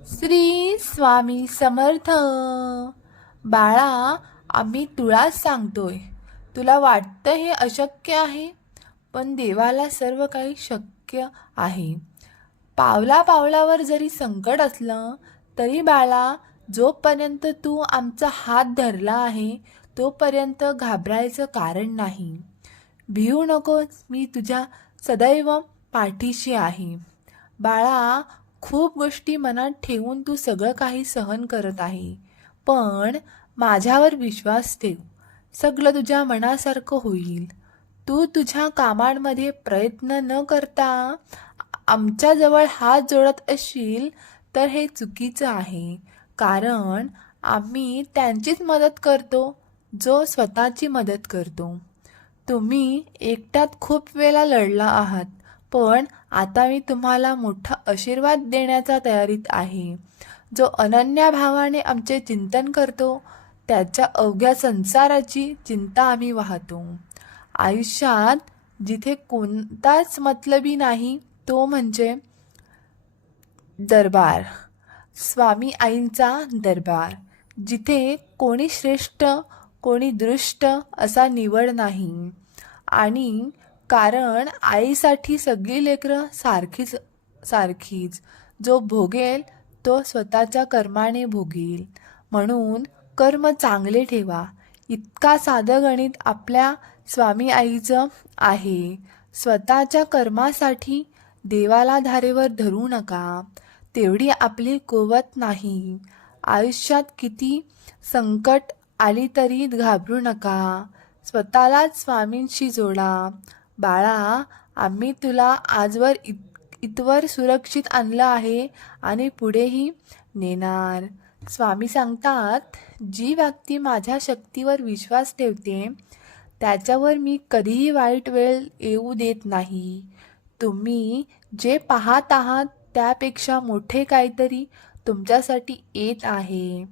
श्री स्वामी समर्थ. बाळा, आम्ही तुलाच सांगतोय. तुला वाटतं हे अशक्य आहे, पण देवाला सर्व काही शक्य आहे. पावला पावलावर जरी संकट असलं तरी बाळा, जोपर्यंत तू आमचा हात धरला आहे तोपर्यंत घाबरायचं कारण नाही. भिवू नकोस, मी तुझ्या सदैव पाठीशी आहे. बाळा, खूप गोष्टी मनात ठेवून तू सगळं काही सहन करत आहे, पण माझ्यावर विश्वास ठेव. सगळं तुझ्या मनासारखं होईल. तू तुझ्या कामांमध्ये प्रयत्न न करता आमच्याजवळ हात जोडत असशील तर हे चुकीचं आहे, कारण आम्ही त्यांचीच मदत करतो जो स्वतःची मदत करतो. तुम्ही एकट्यात खूप वेळा लढला आहात, पण आता मी तुम्हाला मोठा आशीर्वाद देण्याच्या तयारीत आहे. जो अनन्या भावाने आमचे चिंतन करतो त्याच्या अवघ्या संसाराची चिंता आम्ही वाहतो. आयुष्यात जिथे कोणताच मतलबी नाही तो म्हणजे दरबार, स्वामी आईंचा दरबार. जिथे कोणी श्रेष्ठ कोणी दृष्ट असा निवड नाही. आणि कारण आईसाठी सगळी लेकरं सारखीच. जो भोगेल तो स्वतःच्या कर्माने भोगेल. म्हणून कर्म चांगले ठेवा. इतका साधं गणित आपल्या स्वामी आईचं आहे. स्वतःच्या कर्मासाठी देवाला धारेवर धरू नका, तेवढी आपली कुवत नाही. आयुष्यात किती संकट आली तरी घाबरू नका. स्वतःलाच स्वामींशी जोडा. बाळा, आम्ही तुला आजवर इथवर सुरक्षित आणलं आहे आणि पुढेही नेणार. स्वामी सांगतात, जी व्यक्ती माझ्या शक्तीवर विश्वास ठेवते त्याच्यावर मी कधीही वाईट वेळ येऊ देत नाही. तुम्ही जे पाहत आहात त्यापेक्षा मोठे काहीतरी तुमच्यासाठी येत आहे.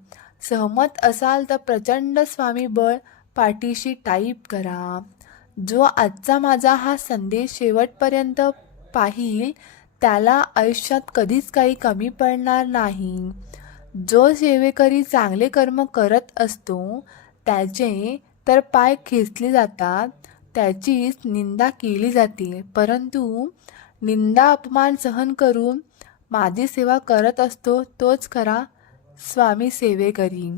सहमत असाल तर प्रचंड स्वामी बळ पाठीशी टाईप करा. जो आजचा माझा हा संदेश शेवटपर्यंत पाहिल त्याला आयुष्यात कधीच काही कमी पडणार नाही. जो सेवेकरी चांगले कर्म करत असतो त्याचे तर पाय खेचले जातात, त्याचीच निंदा केली जाते, परंतु निंदा अपमान सहन करून माझी सेवा करत असतो तोच खरा स्वामी सेवेकरी.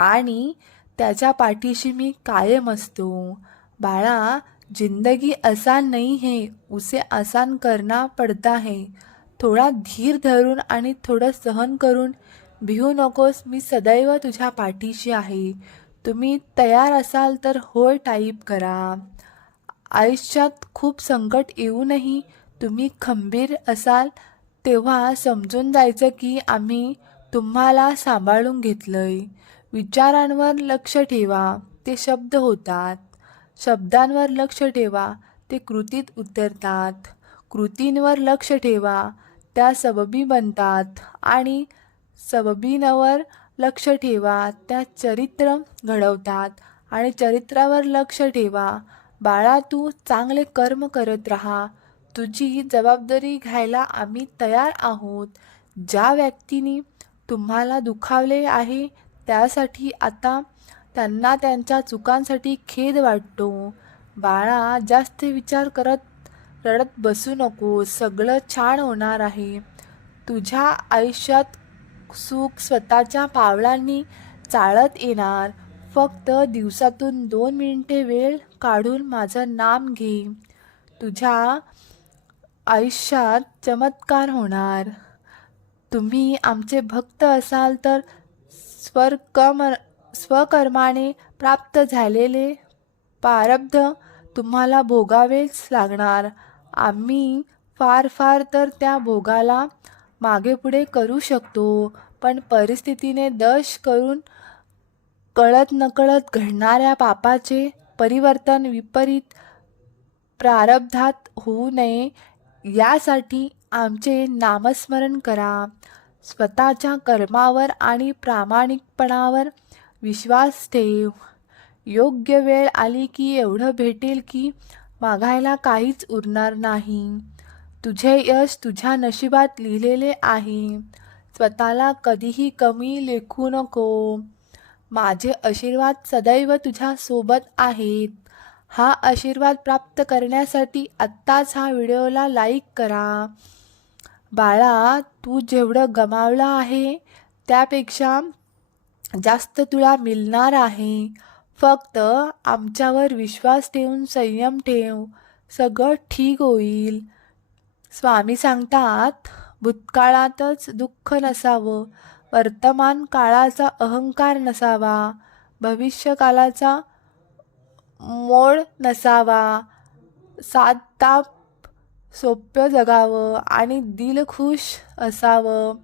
आणि त्याच्या पाठीशी मी कायम असतो. बाळा, जिंदगी आसान नहीं है, उसे आसान करना पड़ता है. थोडा धीर धरून आणि थोडं सहन करून भिवू नकोस, मी सदैव तुझ्या पाठीशी आहे. तुम्ही तयार असाल तर होय टाईप करा. आयुष्यात खूप संकट येऊनही तुम्ही खंबीर असाल तेव्हा समजून जायचं की आम्ही तुम्हाला सांभाळून घेतलंय. विचारांवर लक्ष ठेवा, ते शब्द होतात. शब्दांवर लक्ष ठेवा, ते कृतीत उतरतात. कृतींवर लक्ष ठेवा, त्या सबबी बनतात. आणि सबबींवर लक्ष ठेवा, त्या चरित्र घडवतात. आणि चरित्रावर लक्ष ठेवा. बाळा, तू चांगले कर्म करत राहा. तुझी जबाबदारी घ्यायला आम्ही तयार आहोत. ज्या व्यक्तींनी तुम्हाला दुखावले आहे त्यासाठी आता त्यांना त्यांच्या चुकांसाठी खेद वाटतो. बाळा, जास्त विचार करत रडत बसू नको. सगळं छान होणार आहे. तुझ्या आयुष्यात सुख स्वतःच्या पावलांनी चालत येणार. फक्त दिवसातून 2 मिनिटे वेळ काढून माझं नाम घे. तुझ्या आयुष्यात चमत्कार होणार. तुम्ही आमचे भक्त असाल तर स्वकर्माने प्राप्त झालेले प्रारब्ध तुम्हाला भोगावेच लागणार. आम्ही फार तर त्या भोगाला मागे पुढे करू शकतो, पण परिस्थितीने दश करून कळत नकळत घडणाऱ्या पापाचे परिवर्तन विपरीत प्रारब्धात होऊ नये यासाठी आमचे नामस्मरण करा. स्वतःच्या कर्मावर आणि प्रामाणिकपणावर विश्वास ठेव. योग्य वेळ आली की एवढं भेटेल की मागायला काहीच उरणार नाही. तुझे यश तुझ्या नशिबात लिहिलेले आहे. स्वतःला कधीही कमी लेखू नको. माझे आशीर्वाद सदैव तुझ्या सोबत आहेत. हा आशीर्वाद प्राप्त करण्यासाठी आत्ताच हा व्हिडिओला लाईक करा. बाळा, तू जेवढं गमावलं आहे त्यापेक्षा जास्त तुला मिळणार आहे. फक्त आमच्यावर विश्वास ठेवून संयम ठेव, सगळं ठीक होईल. स्वामी सांगतात, भूतकाळातच दुःख नसावं, वर्तमान काळाचा अहंकार नसावा, भविष्यकालाचा मोड नसावा. सात ताप सोपं जगावं आणि दिलखुश असावं.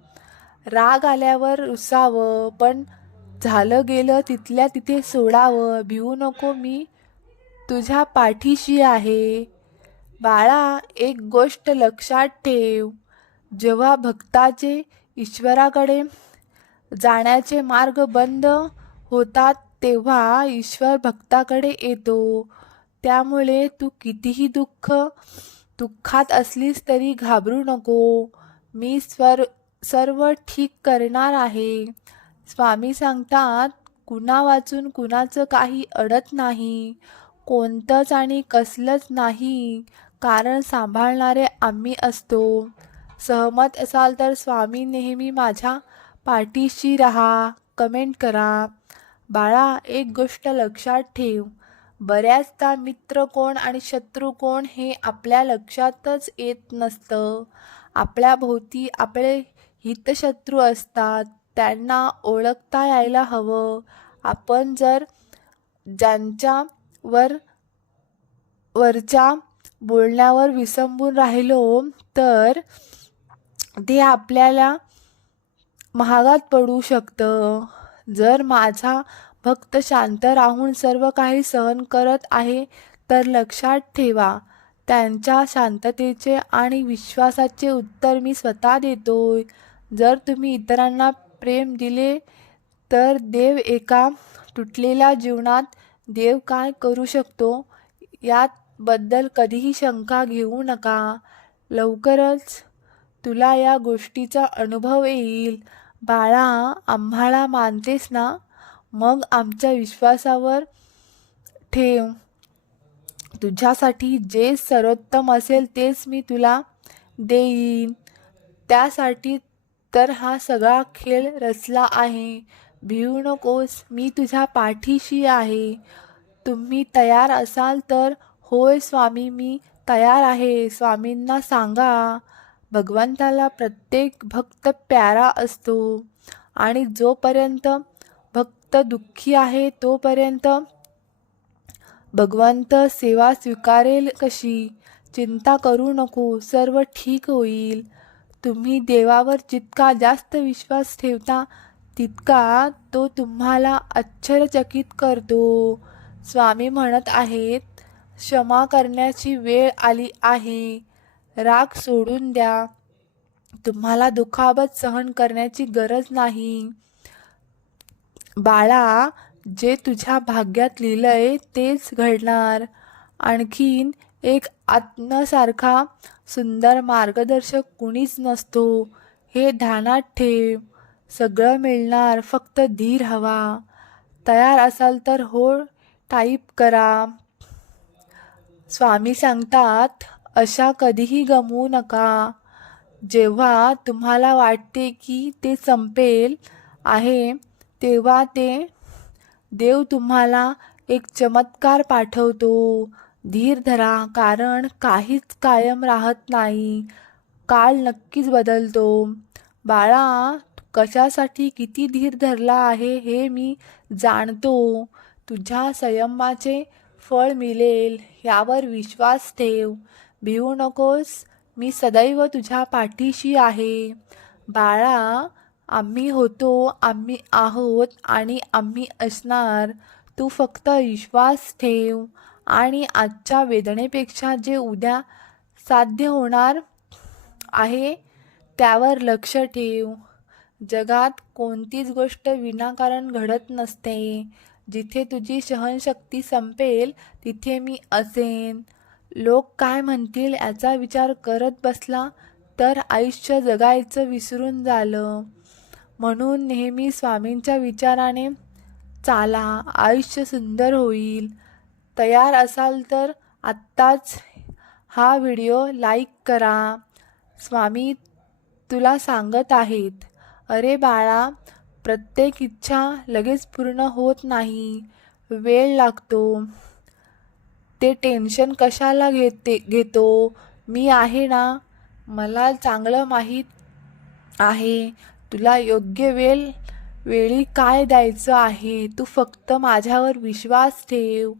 राग आल्यावर रुसावं, पण झालं गेलं तिथल्या तिथे सोडावं. भिवू नको, मी तुझ्या पाठीशी आहे. बाळा, एक गोष्ट लक्षात ठेव, जेव्हा भक्ताचे ईश्वराकडे जाण्याचे मार्ग बंद होतात तेव्हा ईश्वर भक्ताकडे येतो. त्यामुळे तू कितीही दुःखात असलीस तरी घाबरू नको. मी सर्व ठीक करणार आहे. स्वामी सांगतात, कुणा वाचून कुणाचं काही अडत नाही, कोणतंच आणि कसलंच नाही, कारण सांभाळणारे आम्ही असतो. सहमत असाल तर स्वामी नेहमी माझ्या पाठीशी राहा. कमेंट करा. बाळा, एक गोष्ट लक्षात ठेव, बऱ्याचदा मित्र कोण आणि शत्रू कोण हे आपल्या लक्षातच येत नसतं. आपल्या भोवती आपले हितशत्रू असतात, त्यांना ओळखता यायला हवं. आपण जर ज्यांच्या वरच्या बोलण्यावर विसंबून राहिलो तर ते आपल्याला महागात पडू शकतं. जर माझा भक्त शांत राहून सर्व काही सहन करत आहे तर लक्षात ठेवा, त्यांच्या शांततेचे आणि विश्वासाचे उत्तर मी स्वतः देतोय. जर तुम्ही इतरांना प्रेम दिले तर देव एका तुटलेल्या जीवनात देव काय करू शकतो याबद्दल कधीही शंका घेऊ नका. लवकरच तुला या गोष्टीचा अनुभव येईल. बाळा, आम्हाला मानतेस ना? मग आमच्या विश्वासावर ठेव. तुझ्यासाठी जे सर्वोत्तम असेल तेच मी तुला देईन. त्यासाठी तर हा सगळा खेळ रचला आहे. भिवू नकोस, मी तुझ्या पाठीशी आहे. तुम्ही तयार असाल तर होय स्वामी, मी तयार आहे. स्वामींना सांगा. भगवंताला प्रत्येक भक्त प्यारा असतो आणि जोपर्यंत भक्त दुःखी आहे तोपर्यंत भगवंत सेवा स्वीकारेल कशी. चिंता करू नको, सर्व ठीक होईल. तुम्ही देवावर जितका जास्त विश्वास ठेवता तितका तो तुम्हाला आश्चर्यचकित करतो. स्वामी म्हणत आहेत, क्षमा करण्याची वेळ आली आहे. राग सोडून द्या. तुम्हाला दुखापत सहन करण्याची गरज नाही. बाळा, जे तुझ्या भाग्यात लिहिलंय तेच घडणार. आणखीन एक आत्म्यासारखा सुंदर मार्गदर्शक कुणीच नसतो, हे ध्यानात ठेव. सगळं मिळणार, फक्त धीर हवा. तयार असाल तर हो टाईप करा. स्वामी सांगतात, आशा कधीही गमवू नका. जेव्हा तुम्हाला वाटते की ते संपेल आहे तेव्हा ते देव तुम्हाला एक चमत्कार पाठवतो. धीर धरा, कारण काहीच कायम राहत नाही. काळ नक्कीच बदलतो. बाळा, कशासाठी किती धीर धरला आहे हे मी जाणतो. तुझ्या संयमाचे फळ मिळेल यावर विश्वास ठेव. भिवू नकोस, मी सदैव तुझ्या पाठीशी आहे. बाळा, आम्ही होतो, आम्ही आहोत आणि आम्ही असणार. तू फक्त विश्वास ठेव आणि आजच्या वेदनेपेक्षा जे उद्या साध्य होणार आहे त्यावर लक्ष ठेव. जगात कोणतीच गोष्ट विनाकारण घडत नसते. जिथे तुझी सहनशक्ती संपेल तिथे मी असेन. लोक काय म्हणतील याचा विचार करत बसला तर आयुष्य जगायचं विसरून झालं. म्हणून नेहमी स्वामींच्या विचाराने चाला, आयुष्य सुंदर होईल. तयार असाल तर आत्ताच हा व्हिडिओ लाईक करा. स्वामी तुला सांगत आहेत, अरे बाळा, प्रत्येक इच्छा लगेच पूर्ण होत नाही, वेळ लागतो. ते टेन्शन कशाला घेतो? मी आहे ना. मला चांगलं माहीत आहे तुला योग्य वेळी काय द्यायचं आहे. तू फक्त माझ्यावर विश्वास ठेव.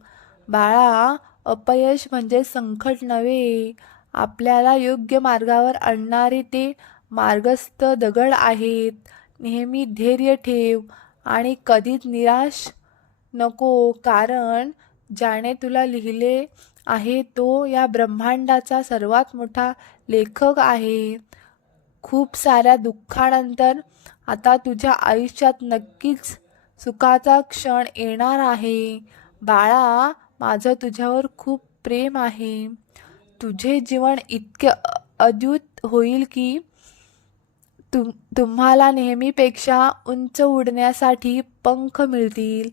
बाळा, अपयश म्हणजे संकट नव्हे, आपल्याला योग्य मार्गावर आणणारे ते मार्गस्थ दगड आहेत. नेहमी धैर्य ठेव आणि कधीच निराश नको, कारण ज्याने तुला लिहिले आहे तो या ब्रह्मांडाचा सर्वात मोठा लेखक आहे. खूप साऱ्या दुःखानंतर आता तुझ्या आयुष्यात नक्कीच सुखाचा क्षण येणार आहे. बाळा, माझं तुझ्यावर खूप प्रेम आहे. तुझे जीवन इतके अद्भुत होईल की तुम्हाला नेहमीपेक्षा उंच उडण्यासाठी पंख मिळतील.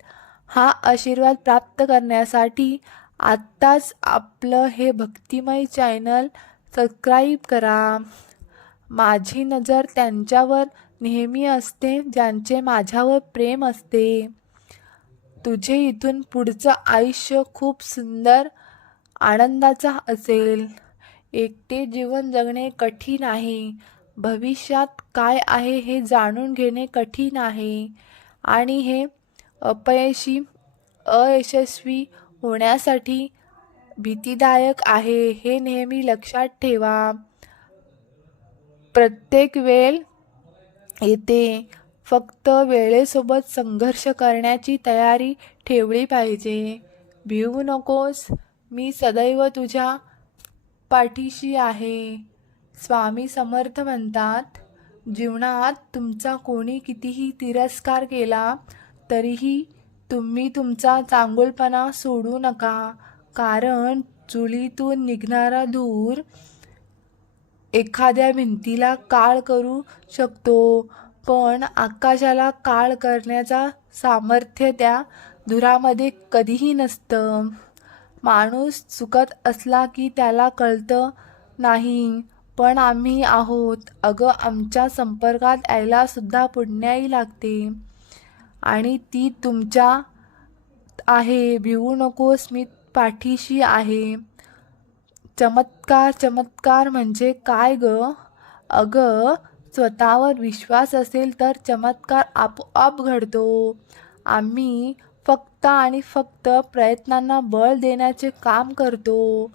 हा आशीर्वाद प्राप्त करण्यासाठी आत्ताच आपलं हे भक्तिमय चॅनल सबस्क्राईब करा. माझी नजर त्यांच्यावर नेहमी असते ज्यांचे माझ्यावर प्रेम असते. तुझे इथून पुढचं आयुष्य खूप सुंदर आनंदाचा असेल. एकटे जीवन जगणे कठीण आहे. भविष्यात काय आहे हे जाणून घेणे कठीण आहे आणि हे अयशस्वी होण्यासाठी भीतीदायक आहे. हे नेहमी लक्षात ठेवा. प्रत्येक वेळ येते, फक्त वेळेसोबत संघर्ष करण्याची तयारी ठेवली पाहिजे. भिवू नकोस, मी सदैव तुझ्या पाठीशी आहे. स्वामी समर्थ म्हणतात, जीवनात तुमचा कोणी कितीही तिरस्कार केला तरीही तुम्ही तुमचा चांगुलपणा सोडू नका, कारण चुलीतून निघणारा धूर एखाद्या भिंतीला काळ करू शकतो, पण आकाशाला काळ करण्याचा सामर्थ्य त्या धुरामध्ये कधीही नसतं. माणूस चुकत असला की त्याला कळतं नाही, पण आम्ही आहोत. अगं, आमच्या संपर्कात यायला सुद्धा पुण्याई लागते आणि ती तुमच्या आहे. भिवू नकोस, मी पाठीशी आहे. चमत्कार म्हणजे काय ग? अगं, स्वतःवर विश्वास असेल तर चमत्कार आपोआप घडतो. आम्ही फक्त आणि फक्त प्रयत्नांना बळ देण्याचे काम करतो.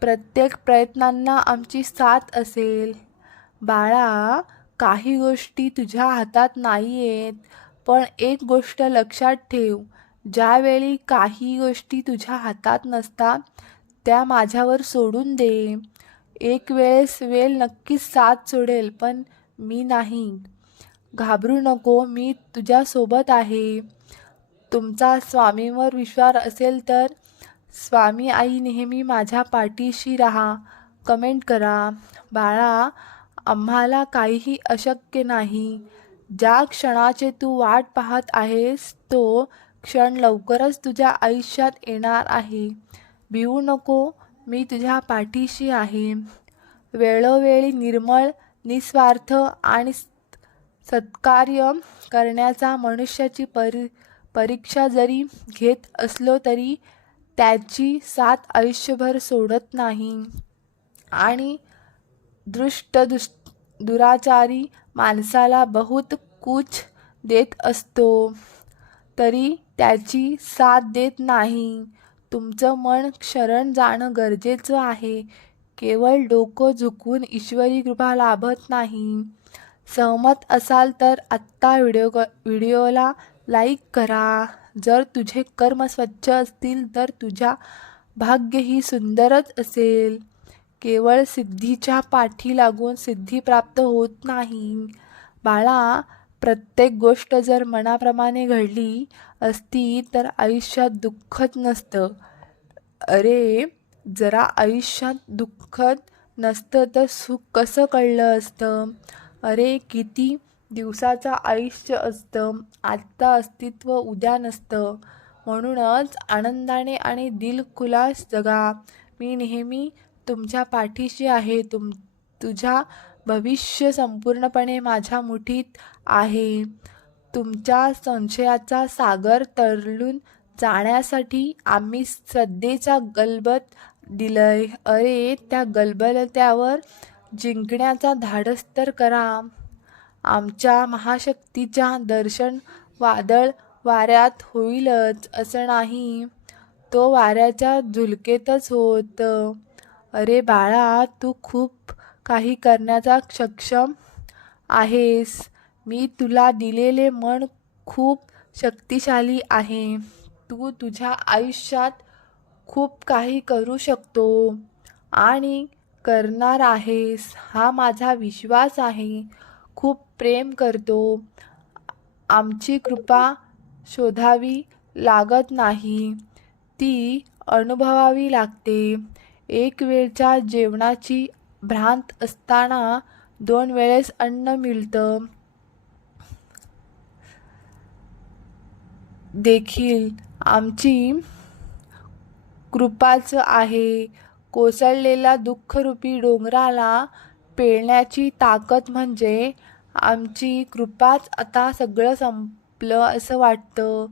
प्रत्येक प्रयत्नांना आमची साथ असेल. बाळा, काही गोष्टी तुझ्या हातात नाही आहेत, पण एक गोष्ट लक्षात ठेव, ज्यावेळी काही गोष्टी तुझ्या हातात नसतात त्या माझ्यावर सोडून दे. एक वेळेस वेळ नक्कीच साथ सोडेल, पण मी नाही. घाबरू नको, मी तुझ्यासोबत आहे. तुमचा स्वामींवर विश्वास असेल तर स्वामी आई नेहमी माझ्या पाठीशी राहा. कमेंट करा. बाळा, आम्हाला काहीही अशक्य नाही. ज्या क्षणाचे तू वाट पाहत आहेस तो क्षण लवकरच तुझ्या आयुष्यात येणार आहे. भिवू नको, मी तुझ्या पाठीशी आहे. वेळोवेळी निर्मळ, निस्वार्थ आणि सत्कार्य करण्याचा मनुष्याची परीक्षा जरी घेत असलो तरी त्याची साथ आयुष्यभर सोडत नाही. आणि दुराचारी माणसाला बहुत कुछ देत असतो तरी त्याची साथ देत नाही. तुमचं मन शरण जाणं गरजेचं आहे. केवळ डोकं झुकवून ईश्वरी कृपा लाभत नाही. सहमत असाल तर आत्ता व्हिडिओला लाईक करा. जर तुझे कर्म स्वच्छ असतील तर तुझ्या भाग्यही सुंदरच असेल. केवळ सिद्धीच्या पाठी लागून सिद्धी प्राप्त होत नाही. बाळा, प्रत्येक गोष्ट जर मनाप्रमाणे घडली असती तर आयुष्यात दुःखच नसतं. अरे, जरा आयुष्यात दुःखच नसतं तर सुख कसं कळलं असतं? अरे, किती दिवसाचं आयुष्य असतं, आजचं अस्तित्व उद्या नसतं. म्हणूनच आनंदाने आणि दिलखुलास जगा. मी नेहमी तुमच्या पाठीशी आहे. तुझ्या भविष्य संपूर्णपणे माझ्या मुठीत आहे. तुमच्या संशयाचा सागर तरलून जाण्यासाठी आम्ही श्रद्धेचा गलबत दिलंय. अरे त्या गलबत्यावर जिंकण्याचा धाडस तर करा. आमच्या महाशक्तीच्या दर्शन वादळ वाऱ्यात होईलच असं नाही, तो वाऱ्याच्या झुलकेतच होतं. अरे बाळा, तू खूप काही करण्याचा सक्षम आहेस. मी तुला दिलेले मन खूप शक्तिशाली आहे. तू तुझ्या आयुष्यात खूप काही करू शकतो आणि करणार आहेस, हा माझा विश्वास आहे. खूप प्रेम करतो. आमची कृपा शोधावी लागत नाही, ती अनुभवावी लागते. एक वेळच्या जेवणाची भ्रांत असताना 2 वेळेस अन्न मिळतं देखील आमची कृपाच आहे. कोसळलेल्या दुःखरूपी डोंगराला पेलण्याची ताकद म्हणजे आमची कृपाच. आता सगळं संपलं असं वाटतं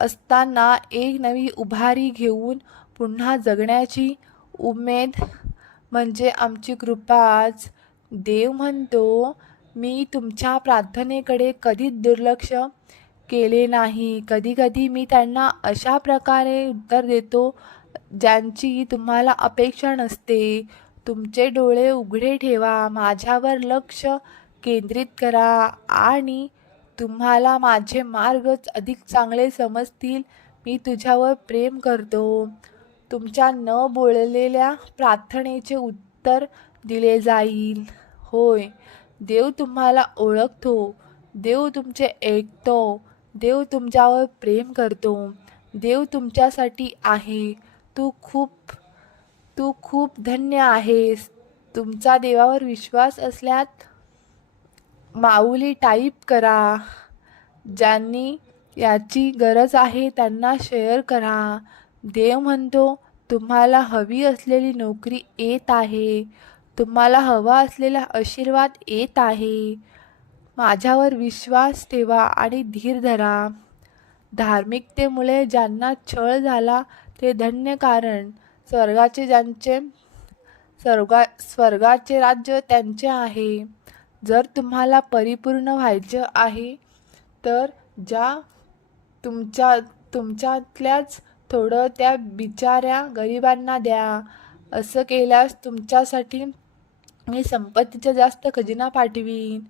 असताना एक नवी उभारी घेऊन पुन्हा जगण्याची उमेद म्हणजे आमची कृपाच. देव म्हणतो, मी तुमच्या प्रार्थनेकडे कधीच दुर्लक्ष केले नाही. कधीकधी मी त्यांना अशा प्रकारे उत्तर देतो ज्यांची तुम्हाला अपेक्षा नसते. तुमचे डोळे उघडे ठेवा, माझ्यावर लक्ष केंद्रित करा आणि तुम्हाला माझे मार्ग अधिक चांगले समजतील. मी तुझ्यावर प्रेम करतो. तुमच्या न बोललेल्या प्रार्थनेचे उत्तर दिले जाईल. होय, देव तुम्हाला ओळखतो. देव तुमचे ऐकतो. देव तुमच्यावर प्रेम करतो. देव तुमच्यासाठी आहे. तू खूप धन्य आहेस. तुमचा देवावर विश्वास असल्यास माऊली टाईप करा. ज्यांनी याची गरज आहे त्यांना शेअर करा. देव म्हणतो, तुम्हाला हवी असलेली नोकरी येत आहे. तुम्हाला हवा असलेला आशीर्वाद येत आहे. माझ्यावर विश्वास ठेवा आणि धीर धरा. धार्मिकतेमुळे ज्यांना छळ झाला ते धन्य, कारण स्वर्गाचे राज्य त्यांचे आहे. जर तुम्हाला परिपूर्ण व्हायचे आहे तर तुमच्यातल्याच थोडं त्या बिचाऱ्या गरिबांना द्या. असं केल्यास तुमच्यासाठी मी संपत्तीचा जास्त खजिना पाठवीन.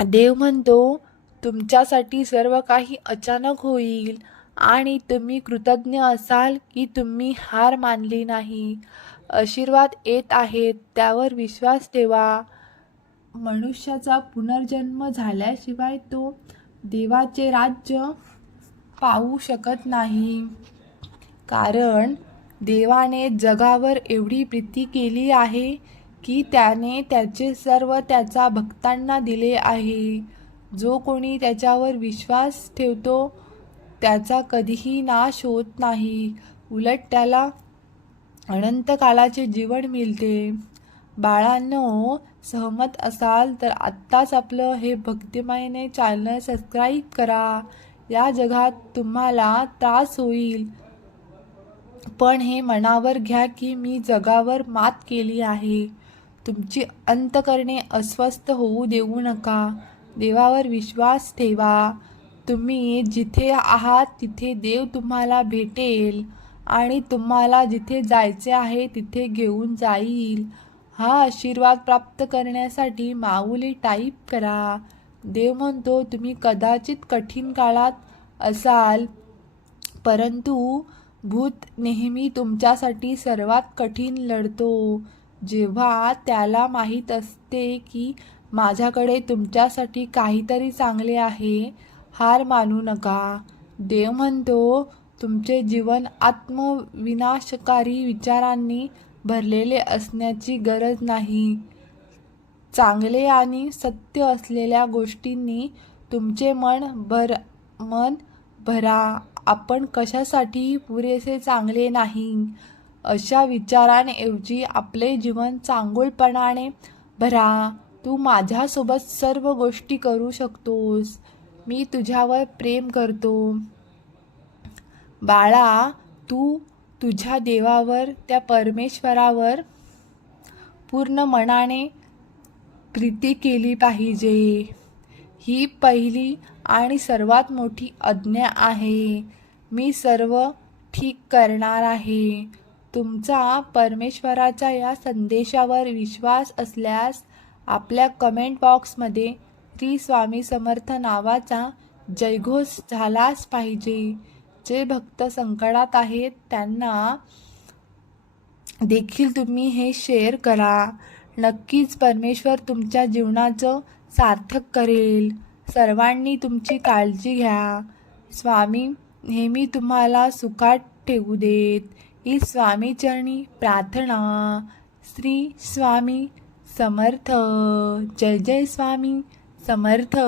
देव म्हणतो, तुमच्यासाठी सर्व काही अचानक होईल आणि तुम्ही कृतज्ञ असाल की तुम्ही हार मानली नाही. आशीर्वाद येत आहेत, त्यावर विश्वास ठेवा. मनुष्याचा पुनर्जन्म झाल्याशिवाय तो देवाचे राज्य पाहू शकत नाही, कारण देवाने जगावर एवढी प्रीती केली आहे की त्याने त्याचे सर्व त्याच्या भक्तांना दिले आहे. जो कोणी त्याच्यावर विश्वास ठेवतो त्याचा कधीही नाश होत नाही, उलट त्याला अनंत काळाचे जीवन मिळते. बाळांनो, सहमत असाल तर आत्ताच आपलं हे भक्तिमयने चॅनल सबस्क्राईब करा. या जगात तुम्हाला त्रास होईल, पण हे मनावर घ्या की मी जगावर मात केली आहे. तुमची अंतःकरणे अस्वस्थ होऊ देऊ नका. देवावर विश्वास ठेवा. तुम्ही जिथे आहात तिथे देव तुम्हाला भेटेल आणि तुम्हाला जिथे जायचे आहे तिथे घेऊन जाईल. हा आशीर्वाद प्राप्त करण्यासाठी माऊली टाईप करा. देव म्हणतो, तुम्ही कदाचित कठीण काळात असाल, परंतु भूत नेहमी तुमच्यासाठी सर्वात कठीण लढतो. जेव्हा त्याला माहीत असते की माझ्याकडे तुमच्यासाठी काहीतरी चांगले आहे, हार मानू नका. देव म्हणतो, तुमचे जीवन आत्मविनाशकारी विचारांनी भरलेले असण्याची गरज नाही. चांगले आणि सत्य असलेल्या गोष्टींनी तुमचे मन भरा. आपण कशासाठी पुरेसे चांगले नाही अशा विचारांऐवजी आपले जीवन चांगुलपणाने भरा. तू माझ्यासोबत सर्व गोष्टी करू शकतोस. मी तुझ्यावर प्रेम करतो. बाळा, तू तुझ्या देवावर, त्या परमेश्वरावर पूर्ण मनाने प्रीती केली पाहिजे. ही पहिली आणि सर्वात मोठी आज्ञा आहे. मी सर्व ठीक करणार आहे. तुमचा परमेश्वराच्या या संदेशावर विश्वास असल्यास आपल्या कमेंट बॉक्समध्ये श्री स्वामी समर्थ नावाचा जयघोष झालाच पाहिजे. जे भक्त संकटात आहेत त्यांना देखील तुम्ही हे शेअर करा. नक्कीच परमेश्वर तुमच्या जीवनाचं सार्थक करेल. सर्वांनी तुमची काळजी घ्या. स्वामी नेहमी तुम्हाला सुखात ठेवू देत, ही स्वामीचरणी प्रार्थना. श्री स्वामी समर्थ. जय जय स्वामी समर्थ.